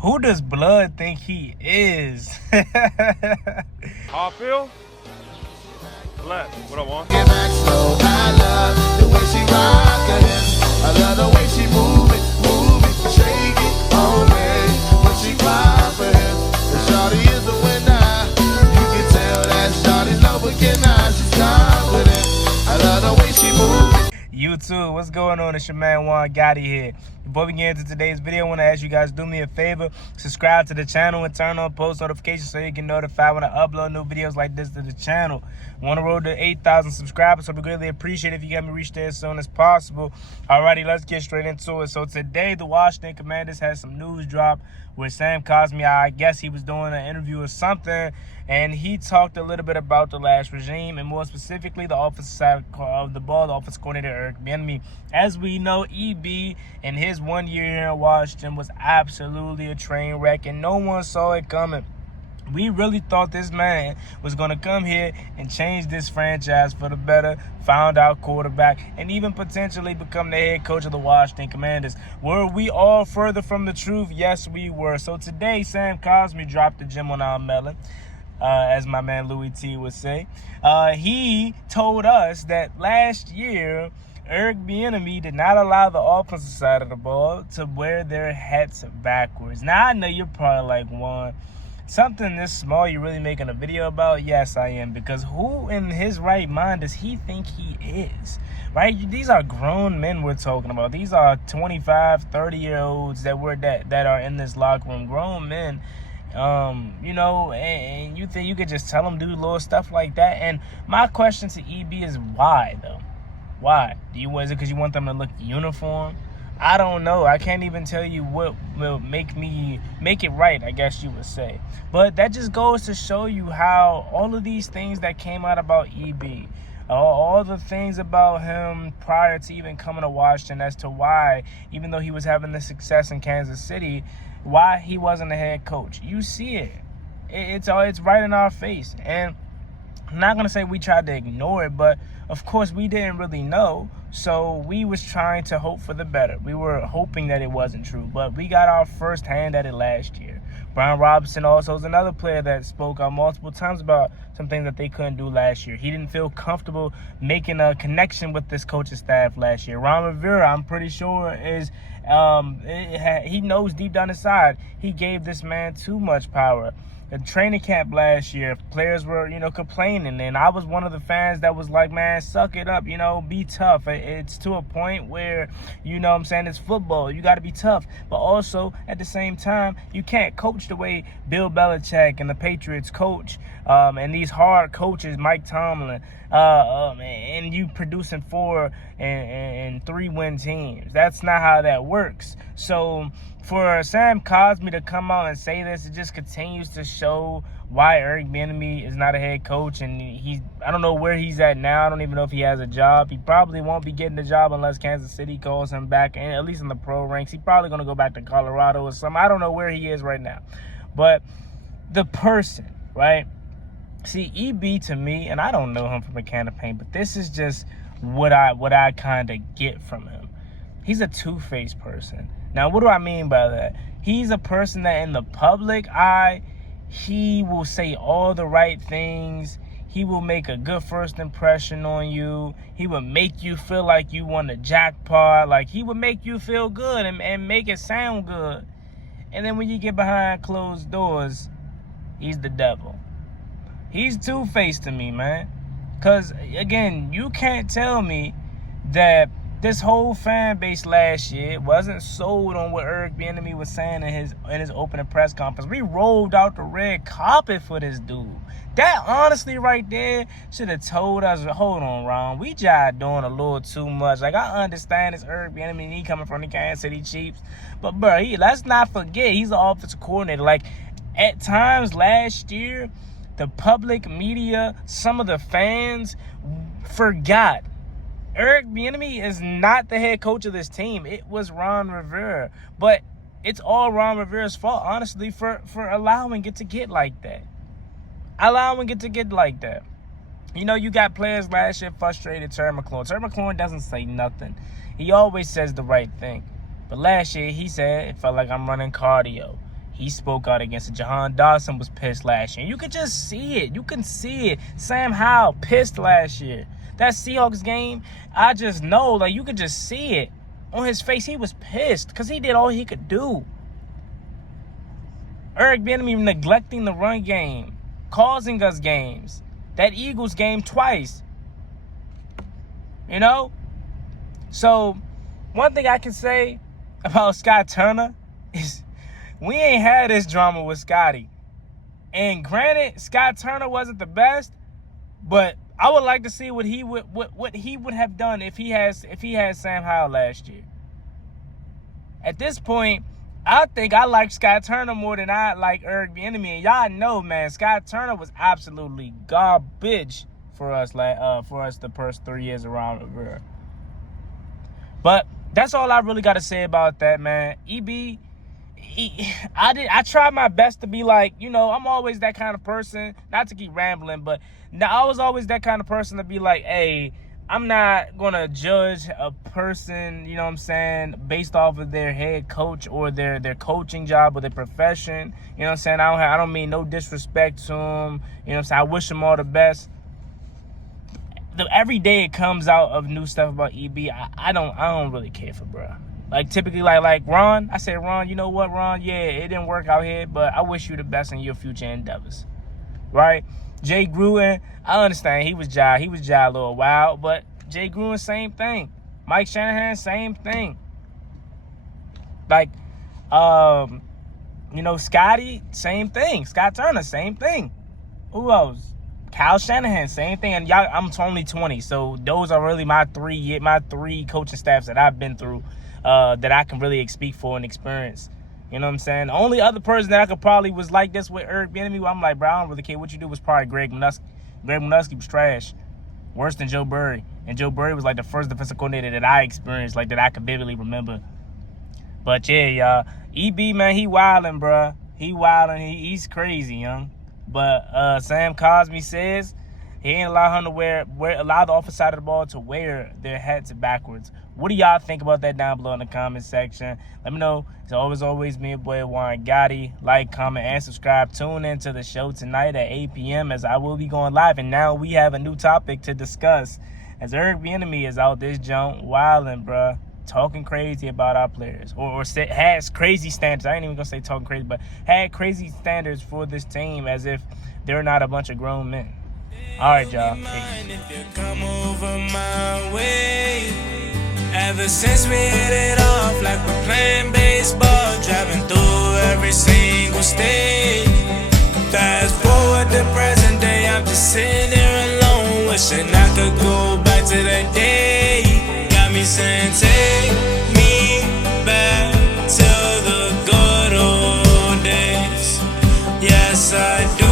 Who does Blood think he is? How I feel? Blessed. What I want? Get back slow. I love the way she rockin' it. I love the way she move it, shake it all day. When she cry for him, the shawty is the winner. You can tell that shawty's no beginner. She's confident. I love the way she move it. YouTube, what's going on? It's your man Juan Gotti here. Before we get into today's video, I want to ask you guys, do me a favor, subscribe to the channel and turn on post notifications so you can notify when I upload new videos like this to the channel. I want to roll to 8,000 subscribers, so we greatly appreciate it if you get me reach there as soon as possible. Alrighty, let's get straight into it. So today, the Washington Commanders had some news drop with Sam Cosmi. I guess he was doing an interview or something, and he talked a little bit about the last regime, and more specifically, the offensive side of the ball, the offense coordinator, Bieniemy. As we know, EB in his 1 year here in Washington was absolutely a train wreck, and no one saw it coming. We really thought this man was going to come here and change this franchise for the better, found out quarterback, and even potentially become the head coach of the Washington Commanders. Were we all further from the truth? Yes, we were. So today, Sam Cosmi dropped the gem on our melon. As my man Louis T would say. He told us that last year, Bieniemy did not allow the offensive side of the ball to wear their hats backwards. Now, I know you're probably like, Juan, something this small you're really making a video about? Yes, I am, because who in his right mind does he think he is? Right? These are grown men we're talking about. These are 25, 30-year-olds that are in this locker room, grown men. You know, and you think you could just tell them do little stuff like that? And my question to EB is why, though? Why? Is it because you want them to look uniform? I don't know. I can't even tell you what will make it right, I guess you would say. But that just goes to show you how all of these things that came out about EB, all the things about him prior to even coming to Washington as to why, even though he was having the success in Kansas City, why he wasn't a head coach. You see it. It's right in our face. And I'm not going to say we tried to ignore it, but of course we didn't really know. So we was trying to hope for the better. We were hoping that it wasn't true, but we got our first hand at it last year. Brian Robinson also is another player that spoke out multiple times about some things that they couldn't do last year. He didn't feel comfortable making a connection with this coaching staff last year. Ron Rivera, I'm pretty sure, he knows deep down inside he gave this man too much power. The training camp last year, players were, complaining. And I was one of the fans that was like, man, suck it up, be tough. It's to a point where, it's football. You got to be tough. But also, at the same time, you can't coach the way Bill Belichick and the Patriots coach. And these hard coaches, Mike Tomlin, and you producing 4 and 3-win teams. That's not how that works. So for Sam Cosmi to come out and say this, it just continues to show why Bieniemy is not a head coach. And I don't know where he's at now. I don't even know if he has a job. He probably won't be getting the job unless Kansas City calls him back, and at least in the pro ranks. He's probably going to go back to Colorado or something. I don't know where he is right now. But the person, right? See, EB to me, and I don't know him from a can of paint, but this is just what I kind of get from him. He's a two-faced person. Now, what do I mean by that? He's a person that in the public eye, he will say all the right things. He will make a good first impression on you. He will make you feel like you won the jackpot. Like, he would make you feel good and make it sound good. And then when you get behind closed doors, he's the devil. He's two-faced to me, man. Because, again, you can't tell me that this whole fan base last year wasn't sold on what Bieniemy was saying in his opening press conference. We rolled out the red carpet for this dude. That honestly right there should have told us, hold on, Ron, we just doing a little too much. Like, I understand it's Bieniemy, he coming from the Kansas City Chiefs. But, bro, let's not forget, he's the offensive coordinator. Like, at times last year, the public media, some of the fans forgot Bieniemy is not the head coach of this team. It was Ron Rivera. But it's all Ron Rivera's fault, honestly, for allowing it to get like that. You got players last year frustrated Terry McLaurin. Terry McLaurin doesn't say nothing. He always says the right thing. But last year, he said, it felt like I'm running cardio. He spoke out against it. Jahan Dawson was pissed last year. You could just see it. You can see it. Sam Howell pissed last year. That Seahawks game, I just know, like, you could just see it on his face. He was pissed because he did all he could do. Eric Bieniemy neglecting the run game, causing us games. That Eagles game twice. You know? So, one thing I can say about Scott Turner is we ain't had this drama with Scotty. And granted, Scott Turner wasn't the best, but I would like to see what he would have done if he had Sam Howell last year. At this point, I think I like Scott Turner more than I like Eric Bieniemy. And y'all know, man, Scott Turner was absolutely garbage for us, the first 3 years around here. But that's all I really got to say about that, man. I tried my best to be like, you know, I'm always that kind of person, not to keep rambling, but I was always that kind of person to be like, hey, I'm not going to judge a person, you know what I'm saying, based off of their head coach or their coaching job or their profession. You know what I'm saying? I don't mean no disrespect to them. You know what I'm saying? I wish them all the best. Every day it comes out of new stuff about EB. I don't really care for bro. Like typically like Ron, I say, Ron, you know what, Ron? Yeah, it didn't work out here, but I wish you the best in your future endeavors. Right? Jay Gruden, I understand he was a little wild, but Jay Gruden, same thing. Mike Shanahan, same thing. Like, you know, Scotty, same thing. Scott Turner, same thing. Who else? Kyle Shanahan, same thing. And y'all, I'm only 20, so those are really my three coaching staffs that I've been through, that I can really speak for and experience. You know what I'm saying? The only other person that I could probably was like this with Eric Bieniemy, I'm like, bro, I don't really care what you do, was probably Greg Minuski. Greg Minuski was trash. Worse than Joe Burry. And Joe Burry was like the first defensive coordinator that I experienced, like that I could vividly remember. But yeah, y'all. EB, man, he wildin', bro. He wildin'. He's crazy, young. But Sam Cosmi says he ain't allow him to allow the offensive side of the ball to wear their hats backwards. What do y'all think about that down below in the comment section? Let me know. It's always me, your boy Juan Gotti. Like, comment, and subscribe. Tune into the show tonight at 8 p.m. as I will be going live. And now we have a new topic to discuss. As Eric Bieniemy is out this junk wilding, bruh, talking crazy about our players. Or has crazy standards. I ain't even going to say talking crazy, but had crazy standards for this team as if they're not a bunch of grown men. All right, y'all. Ever since we hit it off like we're playing baseball, driving through every single state. Fast forward to present day, I'm just sitting here alone, wishing I could go back to that day. Got me saying, take me back to the good old days. Yes, I do.